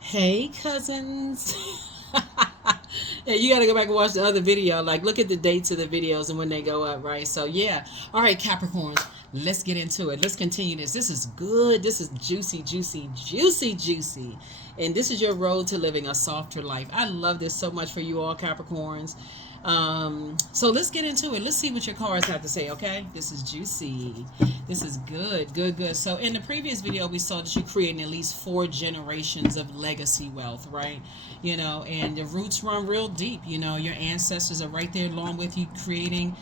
Hey, cousins. Yeah, you got to go back and watch the other video. Like, look at the dates of the videos and when they go up, right? So, yeah. All right, Capricorns, let's get into it. Let's continue this. This is good. This is juicy, juicy, juicy, juicy. And this is your road to living a softer life. I love this so much for you all, Capricorns. So let's get into it. Let's see what your cards have to say, okay? This is juicy. This is good, good, good. So in the previous video, we saw that you're creating at least 4 generations of legacy wealth, right? And the roots run real deep. Your ancestors are right there along with you, creating,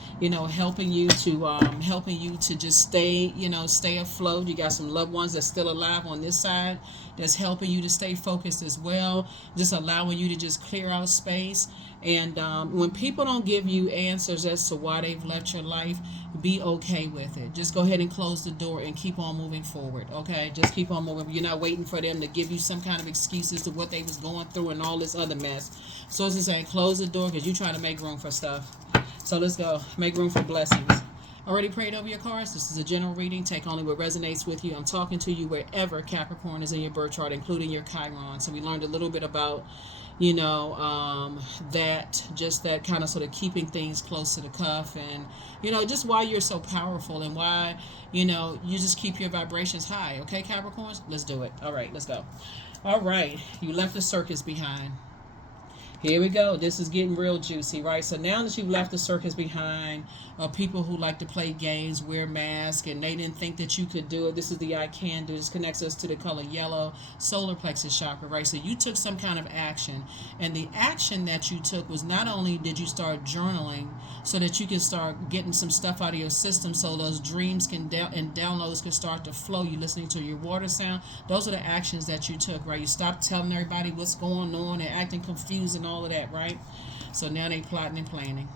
helping you to just stay afloat. You got some loved ones that's still alive on this side that's helping you to stay focused as well, just allowing you to just clear out space. And when people don't give you answers as to why they've left your life, be okay with it. Just go ahead and close the door and keep on moving forward, okay? Just keep on moving. You're not waiting for them to give you some kind of excuses to what they was going through and all this other mess. So it's just saying, close the door because you're trying to make room for stuff. So let's go. Make room for blessings. Already prayed over your cards. This is a general reading. Take only what resonates with you. I'm talking to you wherever Capricorn is in your birth chart, including your Chiron. So we learned a little bit about that kind of sort of keeping things close to the cuff, and just why you're so powerful and why you just keep your vibrations high. Okay, Capricorns, let's do it. All right, let's go. All right, you left the circus behind. Here we go. This is getting real juicy, right? So now that you've left the circus behind, people who like to play games, wear masks, and they didn't think that you could do it. This is the I can do. This connects us to the color yellow, solar plexus chakra, right? So you took some kind of action, and the action that you took was not only did you start journaling so that you can start getting some stuff out of your system so those dreams and downloads can start to flow. You listening to your water sound. Those are the actions that you took, right? You stopped telling everybody what's going on and acting confused and all of that, right? So now they plotting and planning.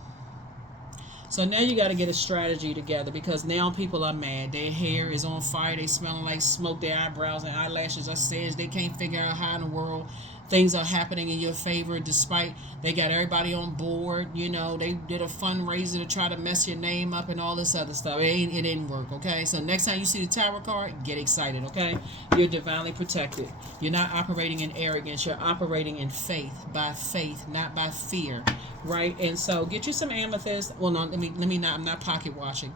So now you got to get a strategy together because now people are mad. Their hair is on fire. They smelling like smoke. Their eyebrows and eyelashes are singed. They can't figure out how in the world things are happening in your favor despite they got everybody on board. They did a fundraiser to try to mess your name up and all this other stuff. It didn't work, okay? So next time you see the Tower card, get excited, okay? You're divinely protected. You're not operating in arrogance. You're operating in faith, not by fear, right? And so get you some amethyst. Well, no, let me not. I'm not pocket watching.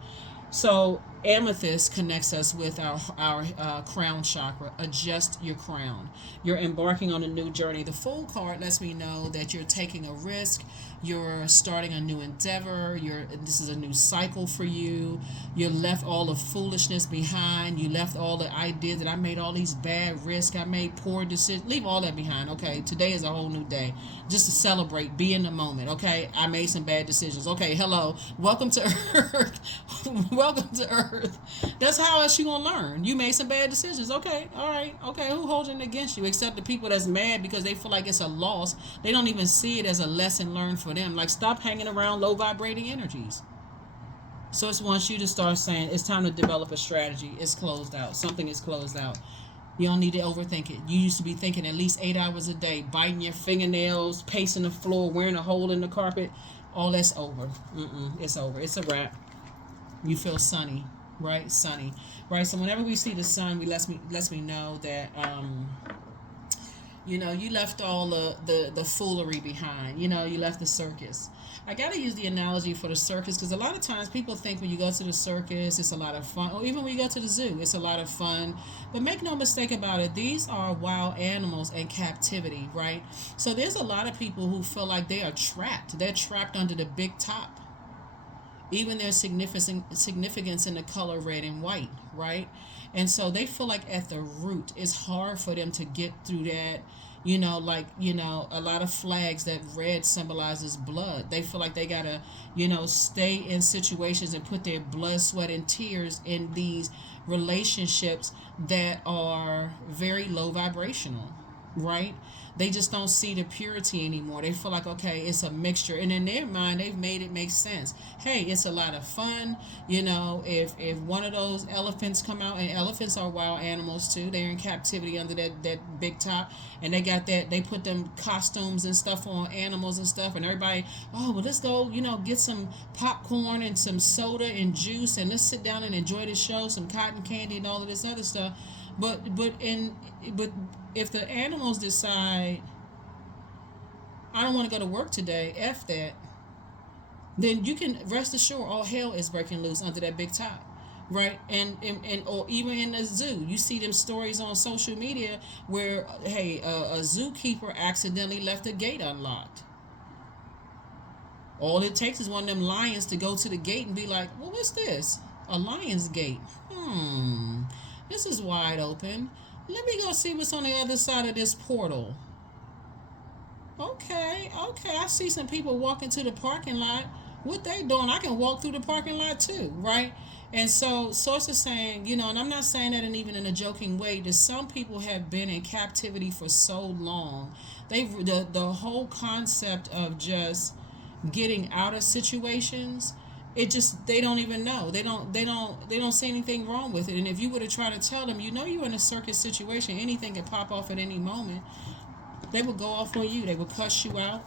So amethyst connects us with our crown chakra. Adjust your crown. You're embarking on a new journey. The Fool card lets me know that you're taking a risk. You're starting a new endeavor. This is a new cycle for you. You left all the foolishness behind. You left all the ideas that I made all these bad risks. I made poor decisions. Leave all that behind. Okay, today is a whole new day. Just to celebrate. Be in the moment. Okay, I made some bad decisions. Okay, hello, welcome to Earth. Welcome to Earth. That's how else you gonna learn. You made some bad decisions. Okay, all right, okay. Who holding it against you? Except the people that's mad because they feel like it's a loss. They don't even see it as a lesson learned for them. Like, stop hanging around low vibrating energies. So it wants you to start saying it's time to develop a strategy. It's closed out. Something is closed out. You don't need to overthink it. You used to be thinking at least 8 hours a day, biting your fingernails, pacing the floor, wearing a hole in the carpet. All that's over. It's over. It's a wrap. You feel sunny, right? Sunny, right? So whenever we see the sun, we lets me know that you left all the foolery behind. You left the circus. I gotta use the analogy for the circus because a lot of times people think when you go to the circus it's a lot of fun, or even when you go to the zoo it's a lot of fun. But make no mistake about it, these are wild animals in captivity, right? So there's a lot of people who feel like they are trapped. They're trapped under the big top. Even their significance in the color red and white, right? And so they feel like at the root it's hard for them to get through that. A lot of flags, that red symbolizes blood. They feel like they gotta stay in situations and put their blood, sweat, and tears in these relationships that are very low vibrational, right? They just don't see the purity anymore. They feel like, okay, it's a mixture. And in their mind, they've made it make sense. Hey, it's a lot of fun. If one of those elephants come out, and elephants are wild animals too. They're in captivity under that big top. And they got that, they put them costumes and stuff on animals and stuff. And everybody, oh, well, let's go, get some popcorn and some soda and juice. And let's sit down and enjoy the show, some cotton candy and all of this other stuff. But if the animals decide, I don't want to go to work today, F that, then you can rest assured all hell is breaking loose under that big top. Right, and or even in the zoo, you see them stories on social media where, hey, a zookeeper accidentally left a gate unlocked. All it takes is one of them lions to go to the gate and be like, well, what's this? A lion's gate. This is wide open. Let me go see what's on the other side of this portal. Okay, I see some people walking to the parking lot. What they doing? I can walk through the parking lot too, right? And so Source is saying, and I'm not saying that even in a joking way, that some people have been in captivity for so long. The whole concept of just getting out of situations, it just, they don't even know. They don't see anything wrong with it. And if you were to try to tell them, you're in a circus situation, anything can pop off at any moment, they would go off on you. They would cuss you out.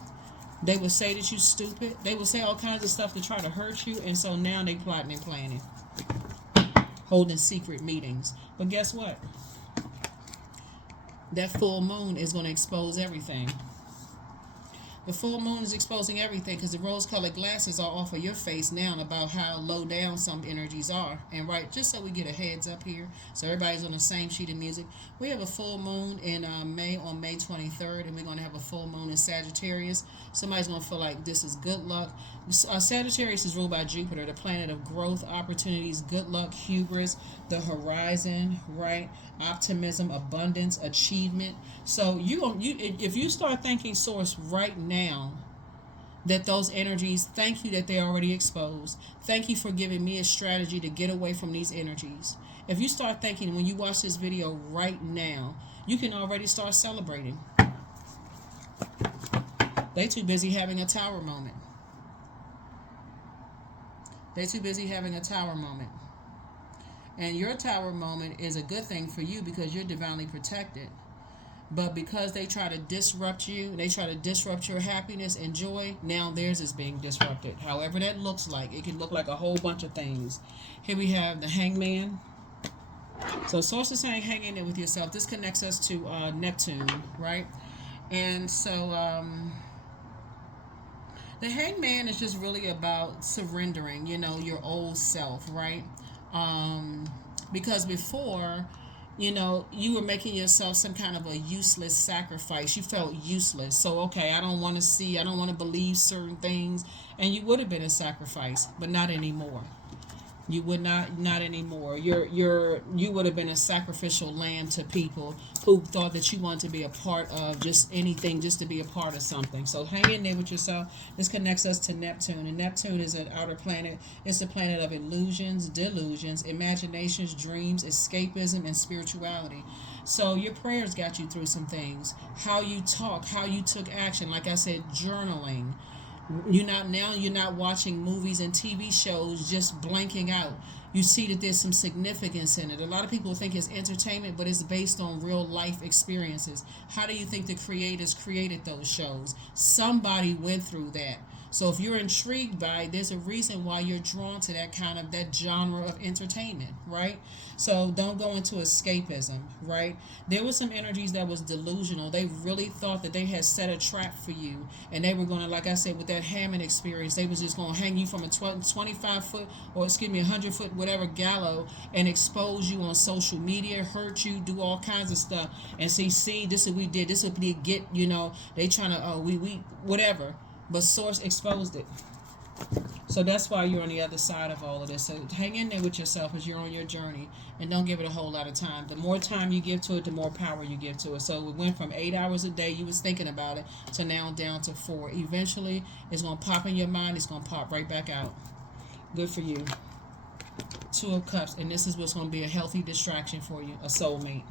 They would say that you're stupid. They would say all kinds of stuff to try to hurt you. And so now they plotting and planning, holding secret meetings. But guess what? That full moon is going to expose everything. The full moon is exposing everything because the rose-colored glasses are off of your face now about how low down some energies are. And right, just so we get a heads up here, so everybody's on the same sheet of music, we have a full moon in May, on May 23rd, and we're going to have a full moon in Sagittarius. Somebody's going to feel like this is good luck. Sagittarius is ruled by Jupiter, the planet of growth, opportunities, good luck, hubris, the horizon, right? Optimism, abundance, achievement. So if you start thanking Source right now that those energies, thank you that they're already exposed. Thank you for giving me a strategy to get away from these energies. If you start thinking when you watch this video right now, you can already start celebrating. They too busy having a tower moment. They too busy having a tower moment. And your tower moment is a good thing for you because you're divinely protected. But because they try to disrupt you, they try to disrupt your happiness and joy, now theirs is being disrupted. However that looks like. It can look like a whole bunch of things. Here we have the Hangman. So Source is saying hang in there with yourself. This connects us to Neptune, right? And so the Hangman is just really about surrendering, your old self, right? Because before, you were making yourself some kind of a useless sacrifice. You felt useless. So, okay, I don't want to believe certain things. And you would have been a sacrifice, but not anymore. You would not anymore. You would have been a sacrificial lamb to people who thought that you wanted to be a part of just anything, just to be a part of something. So hang in there with yourself. This connects us to Neptune, and Neptune is an outer planet. It's the planet of illusions, delusions, imaginations, dreams, escapism, and spirituality. So your prayers got you through some things. How you talk, how you took action. Like I said, journaling. You're not watching movies and TV shows just blanking out. You see that there's some significance in it. A lot of people think it's entertainment, but it's based on real life experiences. How do you think the creators created those shows? Somebody went through that. So if you're intrigued by it, there's a reason why you're drawn to that genre of entertainment, right? So don't go into escapism, right? There was some energies that was delusional. They really thought that they had set a trap for you, and they were going to, like I said, with that Hammond experience, they was just going to hang you from a 25-foot, or 100-foot, whatever gallows, and expose you on social media, hurt you, do all kinds of stuff, and see, this is what we did. This is what we get. They trying to, we whatever. But Source exposed it. So that's why you're on the other side of all of this. So hang in there with yourself as you're on your journey, and don't give it a whole lot of time. The more time you give to it, the more power you give to it. So it went from 8 hours a day, you was thinking about it, to now down to 4. Eventually, it's going to pop in your mind. It's going to pop right back out. Good for you. 2 of Cups. And this is what's going to be a healthy distraction for you. A soulmate.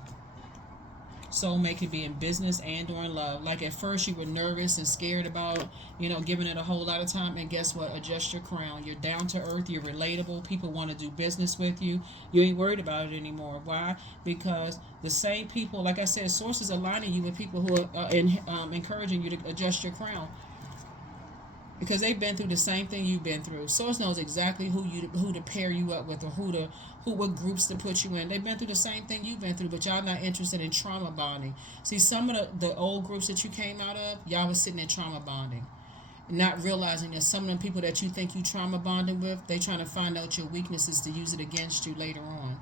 Soulmate could be in business and or in love. Like at first you were nervous and scared about, giving it a whole lot of time. And guess what? Adjust your crown. You're down to earth. You're relatable. People want to do business with you. You ain't worried about it anymore. Why? Because the same people, like I said, Sources aligning you with people who are encouraging you to adjust your crown. because they've been through the same thing you've been through. Source knows exactly who to pair you up with, or what groups to put you in. They've been through the same thing you've been through, but y'all not interested in trauma bonding. See, some of the old groups that you came out of, y'all was sitting in trauma bonding, not realizing that some of the people that you think you trauma bonding with, they trying to find out your weaknesses to use it against you later on.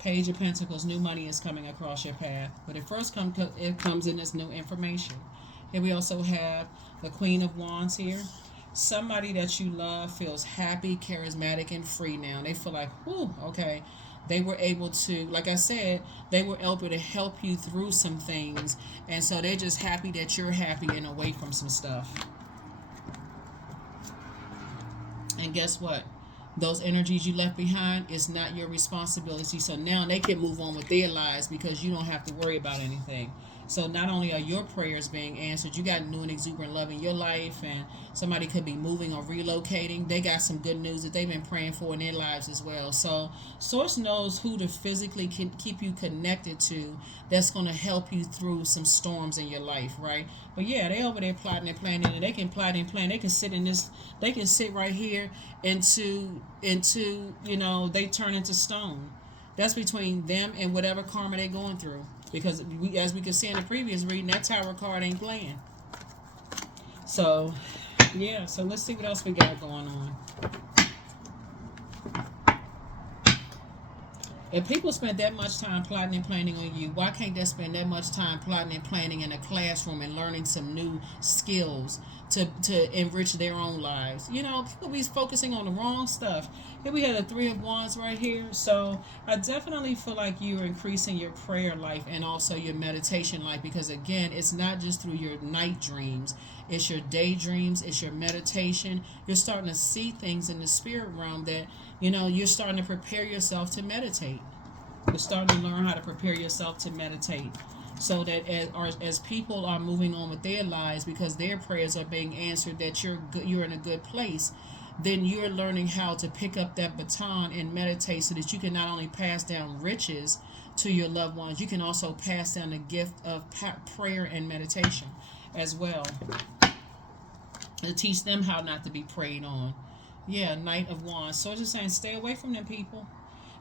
Page of Pentacles, new money is coming across your path. But it comes in as new information. Here we also have the Queen of Wands here. Somebody that you love feels happy, charismatic, and free now. They feel like, whew, okay. They were able to, like I said, they were able to help you through some things. And so they're just happy that you're happy and away from some stuff. And guess what? Those energies you left behind is not your responsibility. So now they can move on with their lives because you don't have to worry about anything. So not only are your prayers being answered, you got new and exuberant love in your life, and somebody could be moving or relocating. They got some good news that they've been praying for in their lives as well. So Source knows who to physically keep you connected to that's going to help you through some storms in your life, right? But yeah, they over there plotting and planning, and they can plot and plan. They can sit in this, they can sit right here into they turn into stone. That's between them and whatever karma they're going through. Because as we can see in the previous reading, that Tower card ain't playing. So, yeah. So let's see what else we got going on. If people spend that much time plotting and planning on you, why can't they spend that much time plotting and planning in a classroom and learning some new skills to enrich their own lives? People be focusing on the wrong stuff. Here we have the Three of Wands right here. So I definitely feel like you're increasing your prayer life and also your meditation life, because again, it's not just through your night dreams. It's your daydreams. It's your meditation. You're starting to see things in the spirit realm that, you're starting to prepare yourself to meditate. You're starting to learn how to prepare yourself to meditate. So that as people are moving on with their lives, because their prayers are being answered, that you're in a good place, then you're learning how to pick up that baton and meditate, so that you can not only pass down riches to your loved ones, you can also pass down the gift of prayer and meditation as well, to teach them how not to be preyed on. Yeah, Knight of Wands. So it's just saying, stay away from them people,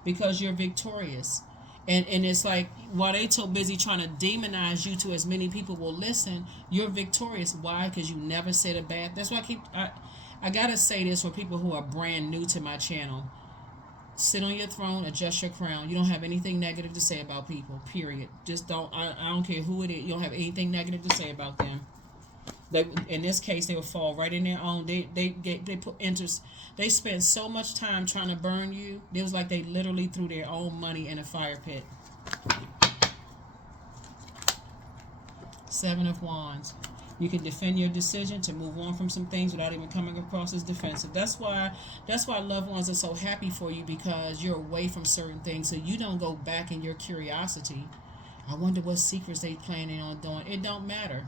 because you're victorious. And it's like, while they so busy trying to demonize you to as many people will listen, you're victorious. Why? Because you never said a bad. That's why I gotta say this for people who are brand new to my channel. Sit on your throne, adjust your crown. You don't have anything negative to say about people, period. Just don't. I don't care who it is. You don't have anything negative to say about them. In this case, they will fall right in their own. They spent so much time trying to burn you. It was like they literally threw their own money in a fire pit. Seven of Wands. You can defend your decision to move on from some things without even coming across as defensive. That's why loved ones are so happy for you, because you're away from certain things, so you don't go back in your curiosity. I wonder what secrets they planning on doing. It don't matter.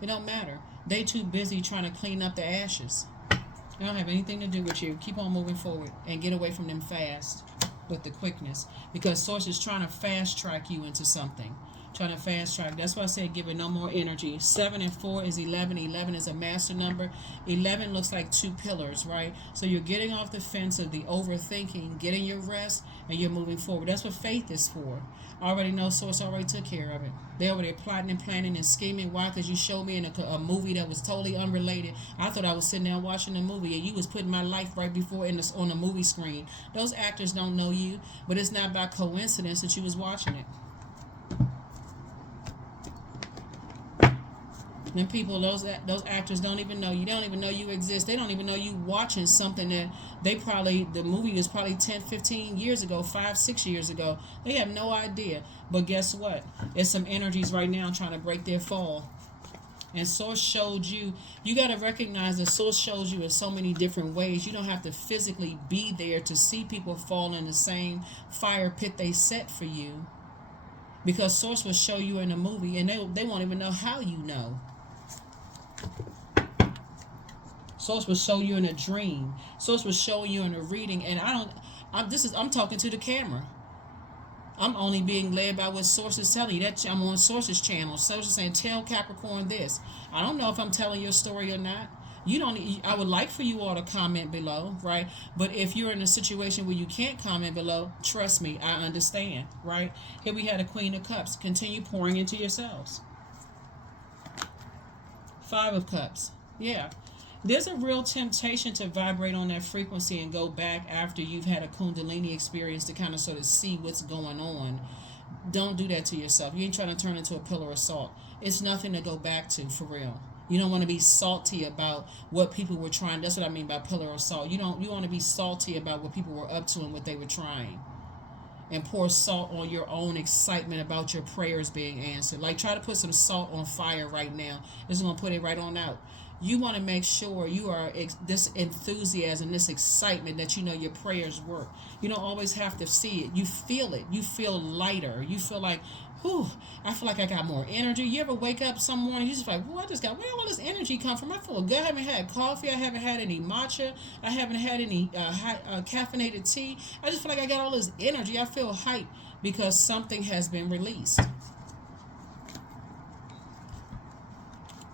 It don't matter. They too busy trying to clean up the ashes. They don't have anything to do with you. Keep on moving forward and get away from them fast with the quickness, because Source is trying to fast track you into something. Trying to fast track. That's why I said give it no more energy. 7 and 4 is 11. 11 is a master number. 11 looks like two pillars, right? So you're getting off the fence of the overthinking, getting your rest, and you're moving forward. That's what faith is for. I already know Source already took care of it. They over there plotting and planning and scheming. Why? Because you showed me in a movie that was totally unrelated. I thought I was sitting there watching a movie, and you was putting my life right before on the movie screen. Those actors don't know you, but it's not by coincidence that you was watching it. Them people, those actors don't even know you. They don't even know you exist. They don't even know you watching something that the movie was probably 10, 15 years ago, 5, 6 years ago. They have no idea. But guess what? It's some energies right now trying to break their fall. And Source showed you. You got to recognize that Source shows you in so many different ways. You don't have to physically be there to see people fall in the same fire pit they set for you. Because Source will show you in a movie, and they won't even know how you know. Source will show you in a dream. Source will show you in a reading, and I'm talking to the camera. I'm only being led by what Source is telling you. That I'm on Source's channel. Source is saying, tell Capricorn this. I don't know if I'm telling your story or not. You don't. I would like for you all to comment below, right? But if you're in a situation where you can't comment below, trust me, I understand, right? Here we had a Queen of Cups. Continue pouring into yourselves. Five of Cups. Yeah. There's a real temptation to vibrate on that frequency and go back after you've had a Kundalini experience to kind of sort of see what's going on. Don't do that to yourself. You ain't trying to turn into a pillar of salt. It's nothing to go back to, for real. You don't want to be salty about what people were trying. That's what I mean by pillar of salt. You want to be salty about what people were up to and what they were trying. And pour salt on your own excitement about your prayers being answered. Like, try to put some salt on fire right now. It's going to put it right on out. You want to make sure you are this enthusiasm, this excitement that you know your prayers work. You don't always have to see it. You feel it. You feel lighter. You feel like, whew, I feel like I got more energy. You ever wake up some morning, you just like, where all this energy come from? I feel good. I haven't had coffee. I haven't had any matcha. I haven't had any caffeinated tea. I just feel like I got all this energy. I feel hyped because something has been released.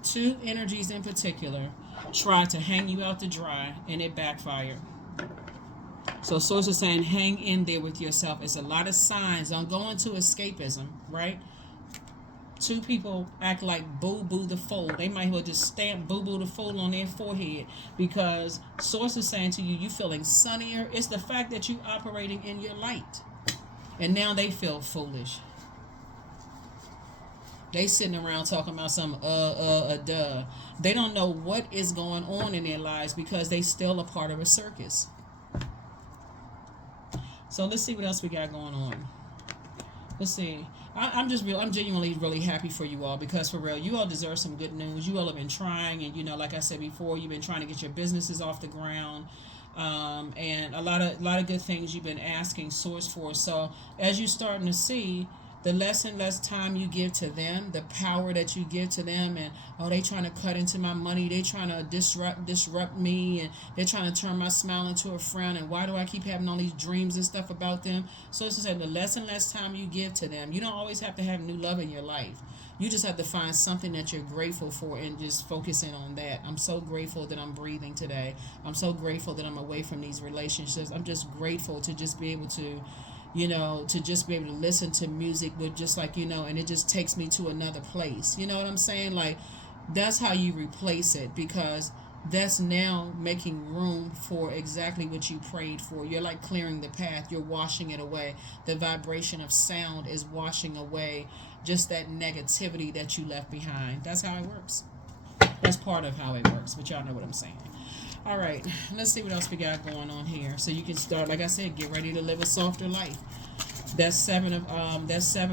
Two energies in particular tried to hang you out to dry, and it backfired. So Source is saying, hang in there with yourself. It's a lot of signs. Don't go into escapism, right? Two people act like boo-boo the fool. They might as well just stamp boo-boo the fool on their forehead, because Source is saying to you, you feeling sunnier. It's the fact that you operating in your light. And now they feel foolish. They sitting around talking about some duh. They don't know what is going on in their lives because they still a part of a circus. So let's see what else we got going on. Let's see. I'm genuinely really happy for you all, because for real, you all deserve some good news. You all have been trying, and like I said before, you've been trying to get your businesses off the ground. And a lot of good things you've been asking Source for. So as you're starting to see, the less and less time you give to them, the power that you give to them, and they trying to cut into my money, they trying to disrupt me, and they're trying to turn my smile into a frown, and why do I keep having all these dreams and stuff about them? So it's just like the less and less time you give to them. You don't always have to have new love in your life. You just have to find something that you're grateful for and just focusing on that. I'm so grateful that I'm breathing today. I'm so grateful that I'm away from these relationships. I'm just grateful to just be able to to just be able to listen to music with just like, and it just takes me to another place. You know what I'm saying? Like, that's how you replace it, because that's now making room for exactly what you prayed for. You're like clearing the path. You're washing it away. The vibration of sound is washing away just that negativity that you left behind. That's how it works. That's part of how it works, but y'all know what I'm saying. All right, let's see what else we got going on here. So you can start, like I said, get ready to live a softer life. That seven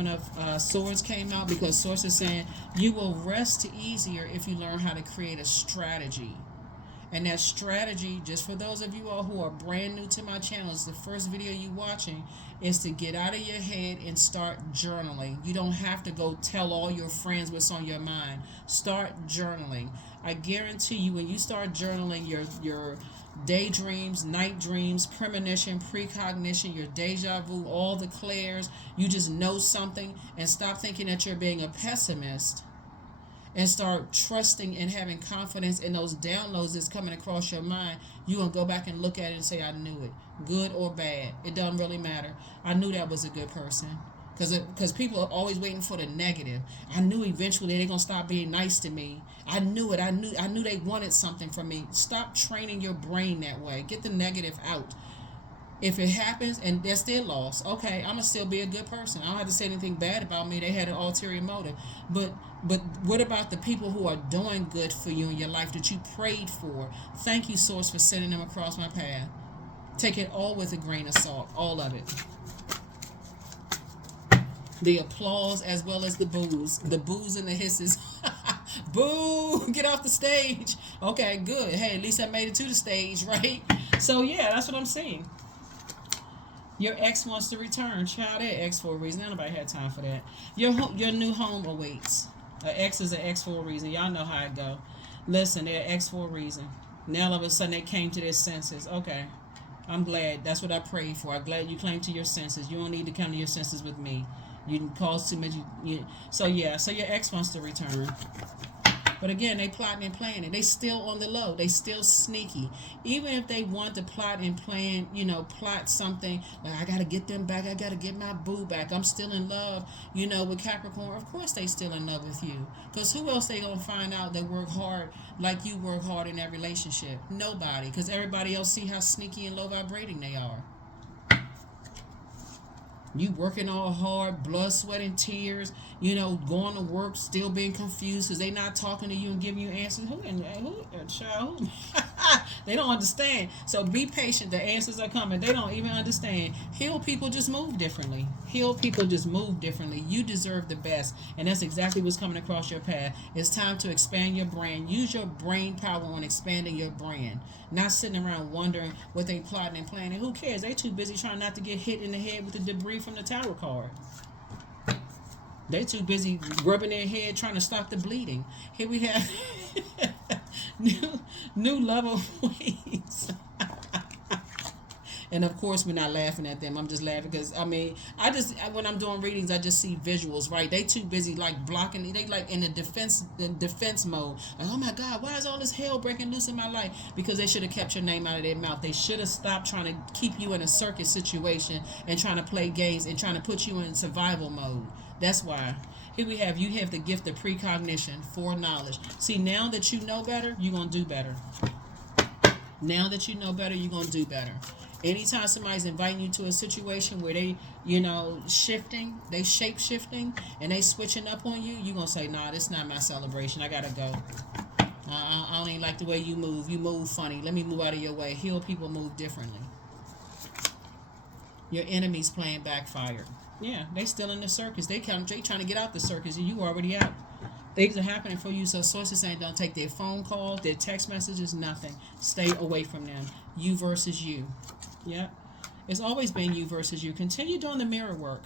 of swords came out because Source is saying you will rest easier if you learn how to create a strategy. And that strategy, just for those of you all who are brand new to my channel, it's the first video you watching, is to get out of your head and start journaling. You don't have to go tell all your friends what's on your mind. Start journaling. I guarantee you, when you start journaling your daydreams, night dreams, premonition, precognition, your deja vu, all the clairs, you just know something, and stop thinking that you're being a pessimist, and start trusting and having confidence in those downloads that's coming across your mind. You're going to go back and look at it and say, I knew it. Good or bad. It doesn't really matter. I knew that was a good person. Because people are always waiting for the negative. I knew eventually they're going to stop being nice to me. I knew it. I knew they wanted something from me. Stop training your brain that way. Get the negative out. If it happens and they're still lost, okay, I'm going to still be a good person. I don't have to say anything bad about me. They had an ulterior motive. But what about the people who are doing good for you in your life that you prayed for? Thank you, Source, for sending them across my path. Take it all with a grain of salt, all of it. The applause as well as the boos and the hisses. Boo, get off the stage. Okay, good. Hey, at least I made it to the stage, right? So yeah, that's what I'm saying. Your ex wants to return. Child, they're ex for a reason. Nobody had time for that. Your new home awaits. An ex is an ex for a reason. Y'all know how it go. Listen, they're ex for a reason. Now all of a sudden they came to their senses. Okay, I'm glad. That's what I prayed for. I'm glad you came to your senses. You don't need to come to your senses with me. You can cause too much. So yeah. So your ex wants to return. But again, they plotting and planning. They still on the low. They still sneaky. Even if they want to plot and plan, plot something like I gotta get them back. I gotta get my boo back. I'm still in love, with Capricorn. Of course they still in love with you. Because who else they gonna find out that work hard like you work hard in that relationship? Nobody. Because everybody else see how sneaky and low vibrating they are. You working all hard, blood, sweat, and tears, going to work, still being confused because they not talking to you and giving you answers. Child? They don't understand. So be patient. The answers are coming. They don't even understand. Healed people just move differently. Healed people just move differently. You deserve the best. And that's exactly what's coming across your path. It's time to expand your brand. Use your brain power on expanding your brand. Not sitting around wondering what they plotting and planning. Who cares? They too busy trying not to get hit in the head with the debris from the Tower card. They too busy rubbing their head trying to stop the bleeding. Here we have new level ways. And of course, we're not laughing at them. I'm just laughing because when I'm doing readings, I just see visuals. Right? They too busy like blocking. They like in the defense mode. Like, oh my God, why is all this hell breaking loose in my life? Because they should have kept your name out of their mouth. They should have stopped trying to keep you in a circus situation and trying to play games and trying to put you in survival mode. That's why. Here we have, you have the gift of precognition, foreknowledge. See, now that you know better, you're going to do better. Now that you know better, you're going to do better. Anytime somebody's inviting you to a situation where they, shifting, they shape shifting, and they switching up on you, you're going to say, nah, this is not my celebration. I got to go. I don't even like the way you move. You move funny. Let me move out of your way. Heal people move differently. Your enemy's playing backfire. Yeah, they still in the circus. They trying to get out the circus, and you already out. Things are happening for you, so sources saying don't take their phone calls, their text messages, nothing. Stay away from them. You versus you. Yeah. It's always been you versus you. Continue doing the mirror work,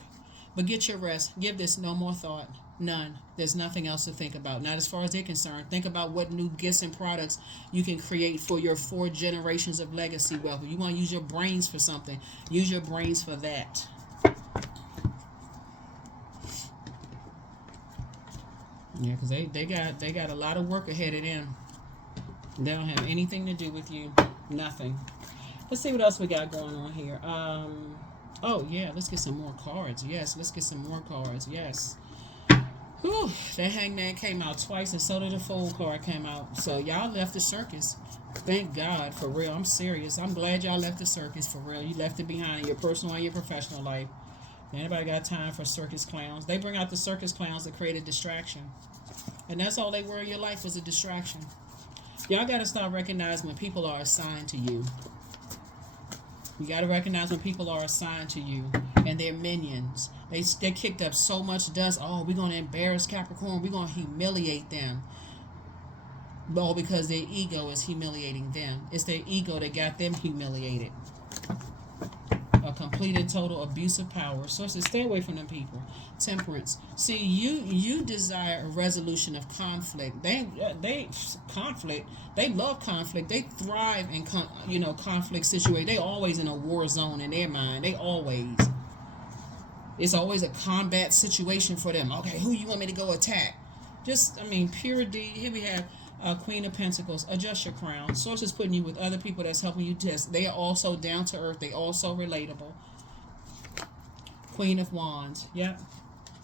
but get your rest. Give this no more thought. None. There's nothing else to think about. Not as far as they're concerned. Think about what new gifts and products you can create for your 4 generations of legacy wealth. If you want to use your brains for something, use your brains for that. Yeah, because they got a lot of work ahead of them. They don't have anything to do with you. Nothing. Let's see what else we got going on here. Oh, yeah, let's get some more cards. Yes, let's get some more cards. Yes. Whew, that Hangman came out twice, and so did the Fool card came out. So y'all left the circus. Thank God, for real. I'm serious. I'm glad y'all left the circus, for real. You left it behind in your personal and your professional life. Anybody got time for circus clowns? They bring out the circus clowns to create a distraction. And that's all they were in your life, was a distraction. Y'all got to start recognizing when people are assigned to you. You got to recognize when people are assigned to you and they're minions. They kicked up so much dust. Oh, we're going to embarrass Capricorn. We're going to humiliate them. All because their ego is humiliating them. It's their ego that got them humiliated. A complete and total abuse of power. Sources, stay away from them people. Temperance. See, you desire a resolution of conflict. They conflict. They love conflict. They thrive in conflict situations. They always in a war zone in their mind. They always. It's always a combat situation for them. Okay, who you want me to go attack? Pure D. Here we have Queen of Pentacles. Adjust your crown. Sources putting you with other people that's helping you test. They are also down to earth. They also relatable. Queen of Wands. Yep.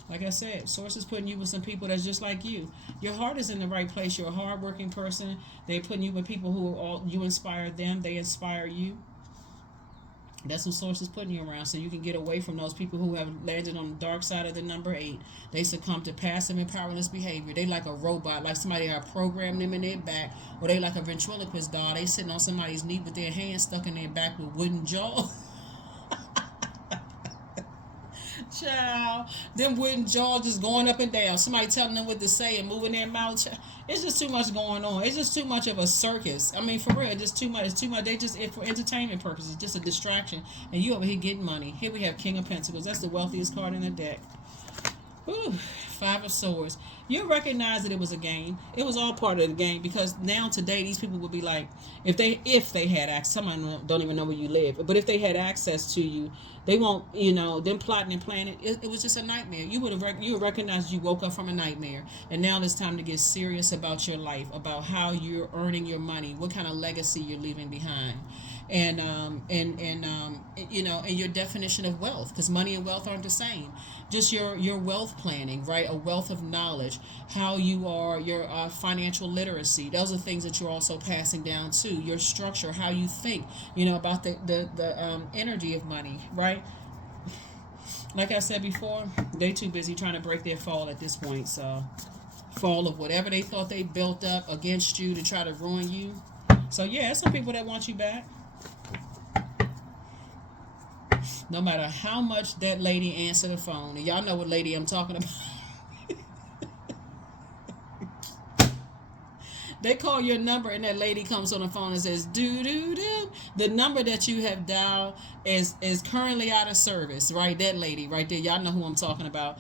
Like I said, sources putting you with some people that's just like you. Your heart is in the right place. You're a hardworking person. They're putting you with people who you inspire them. They inspire you. That's some sources putting you around so you can get away from those people who have landed on the dark side of the number 8. They succumb to passive and powerless behavior. They like a robot, like somebody have programmed them in their back, or they like a ventriloquist doll. They sitting on somebody's knee with their hands stuck in their back with wooden jaws. Child, them wooden jaws just going up and down. Somebody telling them what to say and moving their mouth. It's just too much going on. It's just too much of a circus. For real, it's just too much. It's too much. They just, for entertainment purposes, just a distraction. And you over here getting money. Here we have King of Pentacles. That's the wealthiest card in the deck. Whew, Five of Swords. You recognize that it was a game. It was all part of the game, because now today these people would be like, if they had access. Someone don't even know where you live, but if they had access to you, they won't. Them plotting and planning. It was just a nightmare. You would recognize you woke up from a nightmare, and now it's time to get serious about your life, about how you're earning your money, what kind of legacy you're leaving behind, and your definition of wealth, because money and wealth aren't the same. Just your wealth planning, right? A wealth of knowledge, how you are, your financial literacy. Those are things that you're also passing down to your structure, how you think, about the energy of money, right? Like I said before, they too busy trying to break their fall at this point. So, fall of whatever they thought they built up against you to try to ruin you. So yeah, some people that want you back. No matter how much that lady answer the phone, and y'all know what lady I'm talking about. They call your number, and that lady comes on the phone and says, "Do do do." The number that you have dialed is currently out of service, right? That lady right there, y'all know who I'm talking about.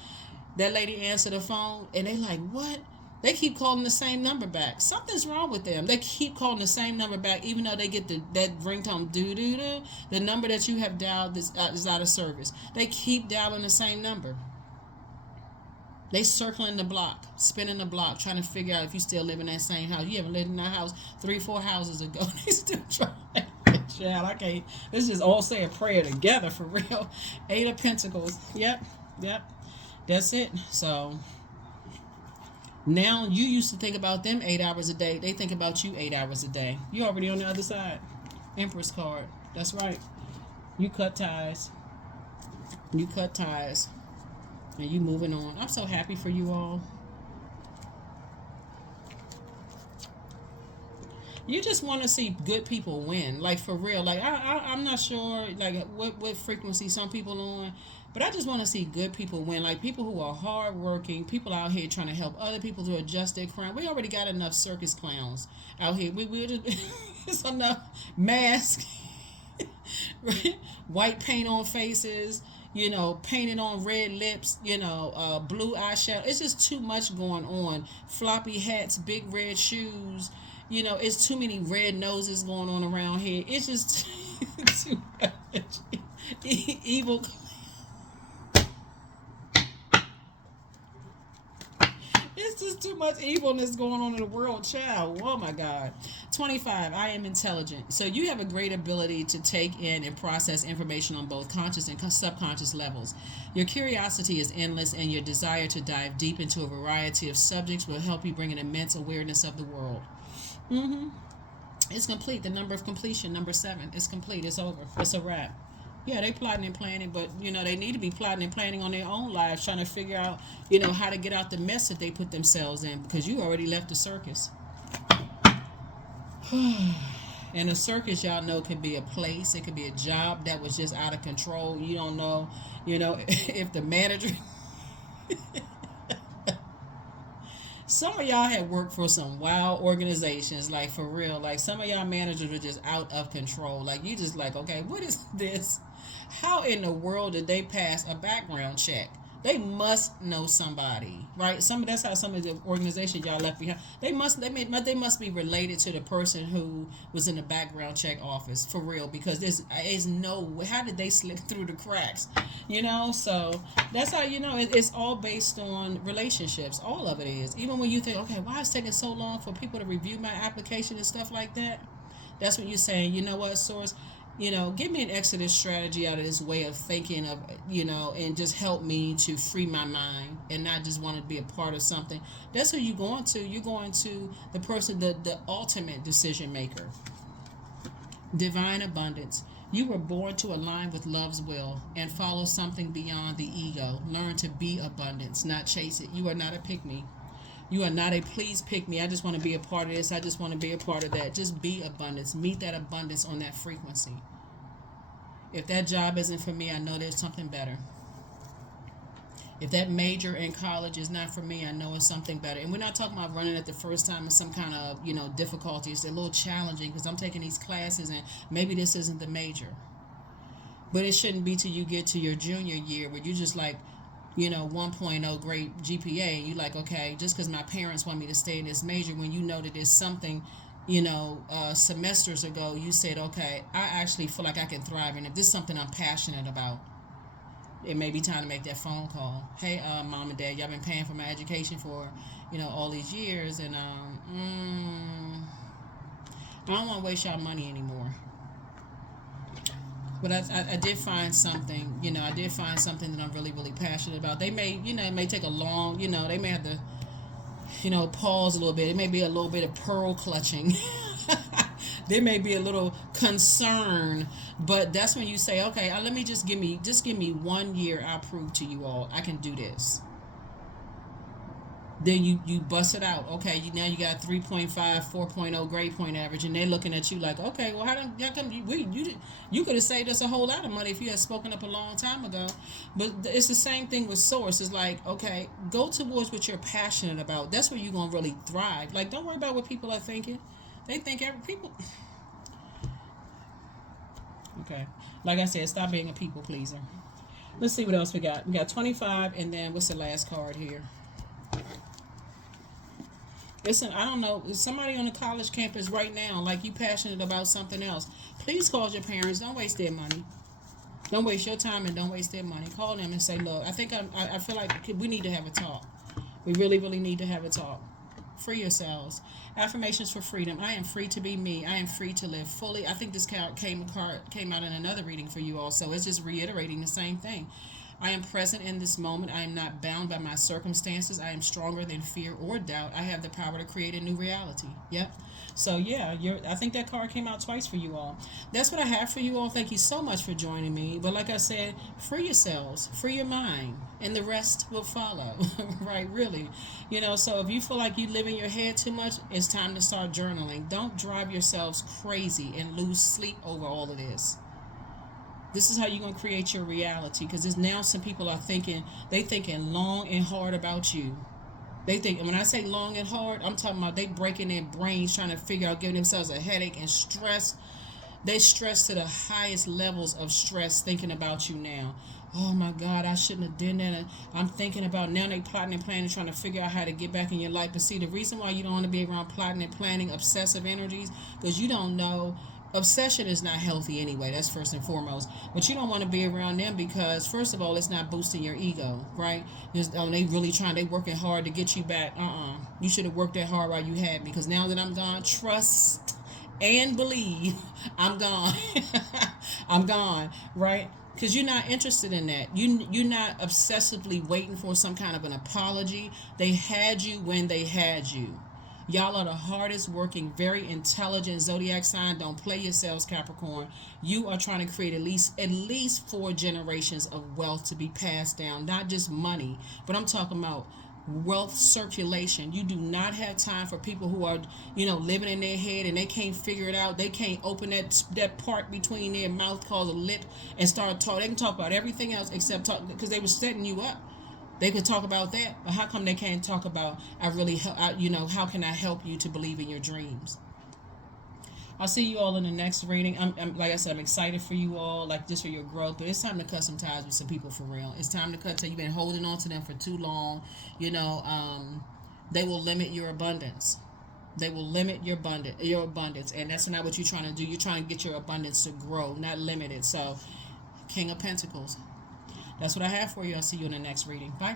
That lady answered the phone, and they like, "What?" They keep calling the same number back. Something's wrong with them. They keep calling the same number back, even though they get that ringtone, do do do. The number that you have dialed is out of service. They keep dialing the same number. They circling the block, spinning the block, trying to figure out if you still live in that same house. You haven't lived in that house 3-4 houses ago. They still trying. Child, I can't. This is all saying prayer together for real. 8 of Pentacles. Yep. That's it. So now you used to think about them 8 hours a day. They think about you 8 hours a day. You already on the other side. Empress card. That's right. You cut ties. You cut ties. And you moving on. I'm so happy for you all. You just want to see good people win, like for real. Like I'm not sure like what frequency some people on, but I just want to see good people win. Like people who are hardworking, people out here trying to help other people to adjust their crown. We already got enough circus clowns out here. We just it's enough masks, right? White paint on faces. Painted on red lips, blue eyeshadow. It's just too much going on. Floppy hats, big red shoes. It's too many red noses going on around here. It's just too much. Evil. It's just too much evilness going on in the world, child. Oh my God. 25. I am intelligent. So you have a great ability to take in and process information on both conscious and subconscious levels. Your curiosity is endless, and your desire to dive deep into a variety of subjects will help you bring an immense awareness of the world. It's complete. The number of completion, number 7. It's complete. It's over. It's a wrap. Yeah, they plotting and planning, but they need to be plotting and planning on their own lives, trying to figure out, how to get out the mess that they put themselves in, because you already left the circus. And a circus, y'all know, could be a place. It could be a job that was just out of control. You don't know, if the manager. Some of y'all had worked for some wild organizations, like for real. Like some of y'all managers were just out of control. Like you just like, okay, what is this? How in the world did they pass a background check? They must know somebody, right? That's how some of the organizations y'all left behind. They must be related to the person who was in the background check office for real, because there's no, how did they slip through the cracks? So that's how it's all based on relationships. All of it is. Even when you think, okay, why is it taking so long for people to review my application and stuff like that? That's when you're saying, you know what, source. Give me an exodus strategy out of this way of thinking of, and just help me to free my mind and not just want to be a part of something. That's who you're going to. You're going to the person, the ultimate decision maker. Divine abundance. You were born to align with love's will and follow something beyond the ego. Learn to be abundance, not chase it. You are not a pick-me. You are not a please pick me. I just want to be a part of this. I just want to be a part of that. Just be abundance. Meet that abundance on that frequency. If that job isn't for me, I know there's something better. If that major in college is not for me, I know it's something better. And we're not talking about running at the first time with some kind of, difficulty. It's a little challenging because I'm taking these classes and maybe this isn't the major. But it shouldn't be till you get to your junior year where you just like, 1.0 great GPA, and you like, okay, just because my parents want me to stay in this major, when you know that there's something, semesters ago, you said, okay, I actually feel like I can thrive, and if this is something I'm passionate about, it may be time to make that phone call. Hey, mom and dad, y'all been paying for my education for, all these years, and I don't want to waste y'all money anymore. But I did find something, I did find something that I'm really, really passionate about. They may, it may take a long, they may have to, pause a little bit. It may be a little bit of pearl clutching. There may be a little concern, but that's when you say, okay, let me just give me 1 year. I'll prove to you all I can do this. Then you bust it out. Okay, now you got 3.5, 4.0 grade point average, and they're looking at you like, okay, well, how come you could have saved us a whole lot of money if you had spoken up a long time ago. But it's the same thing with source. It's like, okay, go towards what you're passionate about. That's where you're gonna really thrive. Like, don't worry about what people are thinking. They think people. Okay, like I said, stop being a people pleaser. Let's see what else we got. We got 25, and then what's the last card here? Listen, I don't know, somebody on the college campus right now, like you passionate about something else, please call your parents. Don't waste their money. Don't waste your time and don't waste their money. Call them and say, look, I feel like we need to have a talk. We really, really need to have a talk. Free yourselves. Affirmations for freedom. I am free to be me. I am free to live fully. I think this card came out in another reading for you all, so it's just reiterating the same thing. I am present in this moment. I am not bound by my circumstances. I am stronger than fear or doubt. I have the power to create a new reality. Yep. So yeah, I think that card came out twice for you all. That's what I have for you all. Thank you so much for joining me. But like I said, free yourselves, free your mind, and the rest will follow. Right? Really. So if you feel like you live in your head too much, it's time to start journaling. Don't drive yourselves crazy and lose sleep over all of this. This is how you're going to create your reality, because there's now some people are thinking long and hard about you. They think, and when I say long and hard, I'm talking about they breaking their brains trying to figure out, giving themselves a headache and stress. They stress to the highest levels of stress thinking about you now. Oh my God, I shouldn't have done that. And I'm thinking about now they plotting and planning, trying to figure out how to get back in your life. But see, the reason why you don't want to be around plotting and planning obsessive energies, because you don't know. Obsession is not healthy anyway. That's first and foremost. But you don't want to be around them because, first of all, it's not boosting your ego, right? They really trying. They working hard to get you back. You should have worked that hard while you had me. Because now that I'm gone, trust and believe I'm gone. I'm gone, right? Because you're not interested in that. You're not obsessively waiting for some kind of an apology. They had you when they had you. Y'all are the hardest working, very intelligent zodiac sign. Don't play yourselves, Capricorn. You are trying to create at least 4 generations of wealth to be passed down. Not just money, but I'm talking about wealth circulation. You do not have time for people who are, living in their head and they can't figure it out. They can't open that part between their mouth called a lip and start talking. They can talk about everything else except talk, because they were setting you up. They could talk about that, but how come they can't talk about, how can I help you to believe in your dreams? I'll see you all in the next reading. I'm like I said, I'm excited for you all, like just for your growth, but it's time to cut some ties with some people for real. It's time to cut. So you've been holding on to them for too long. They will limit your abundance. They will limit your abundance, and that's not what you're trying to do. You're trying to get your abundance to grow, not limit it. So, King of Pentacles. That's what I have for you. I'll see you in the next reading. Bye.